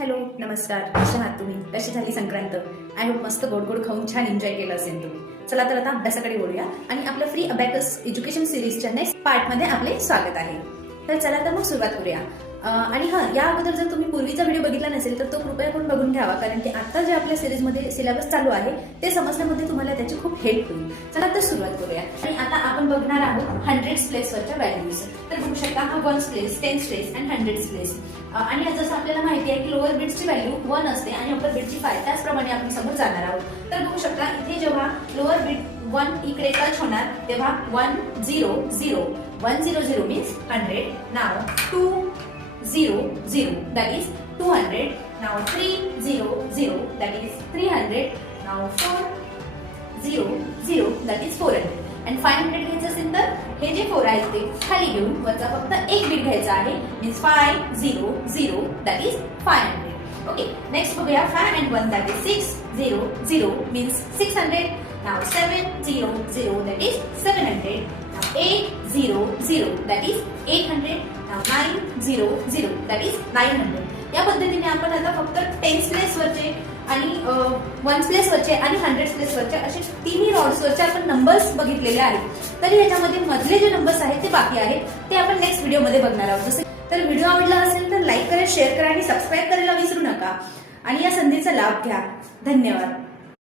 Hello नमस्कार, कशा आहात तुम्ही? कशी झाली संक्रांत? आय होप मस्त गोड गोड खाऊन छान एन्जॉय केलं असेल तुम्ही. चला तर आता अभ्यासाकडे वळूया आणि आपल्या फ्री अबॅकस एज्युकेशन सिरीजच्या नेक्स्ट पार्टमध्ये आपले स्वागत आहे. तर चला तर मग सुरुवात करूया. आणि या अगोदर जर तुम्ही पूर्वीचा व्हिडिओ बघितला नसेल तर तो कृपया करून बघून घ्यावा, कारण की आता जे आपल्या सिरीजमध्ये सिलेबस चालू आहे ते समजण्यामध्ये तुम्हाला त्याची खूप हेल्प होईल. चला तर सुरुवात करूया. आणि आता आपण बघणार आहोत हंड्रेड्स प्लेसवरच्या व्हॅल्यूज. तर बघू शकता हा वन्स प्लेस, टेन्स प्लेस आणि हंड्रेड्स प्लेस. आणि जसं आपल्याला माहिती आहे की लोअर बिट्सची व्हॅल्यू 1 असते आणि अप्पर बिटची 5, त्याचप्रमाणे आपण समोर जाणार आहोत. तर बघू शकता इथे जेव्हा लोअर बिट 1 इकडे टच होणार तेव्हा 1 0 0 1 0 0 means 100. Now 2 0 0 that is 200. now 3 0 0 that is 300. now 4 0 0 that is 400. and 500 घ्यायचं असेल तर हे जे 4 आहे ते खाली घेऊन वरचा फक्त एक बिट घ्यायचा आहे, means 5 0 0 that is 500. Okay, next बघूया 5 and 1 that is 6 0 0 means 600. now 7 0 0 that is 700. now 8 0 0 that is 800. now 9 0 0 that is 900. या पद्धतीने आपण आता फक्त टेन्स प्लेस वरचे आणि वन्स प्लेस वरचे आणि हंड्रेड्स प्लेस वरचे असे तिन्ही रॉड्स वरचे आपण नंबर्स बघितलेले आहेत. तरी याच्यामध्ये मधले जे नंबर्स आहेत ते बाकी आहेत, ते आपण नेक्स्ट व्हिडिओ मध्ये बघणार आहोत. जसे तर व्हिडिओ आवडला असेल तर लाईक करा, शेअर करा आणि सबस्क्राईब करायला विसरू नका. आणि या संधीचा लाभ घ्या. धन्यवाद.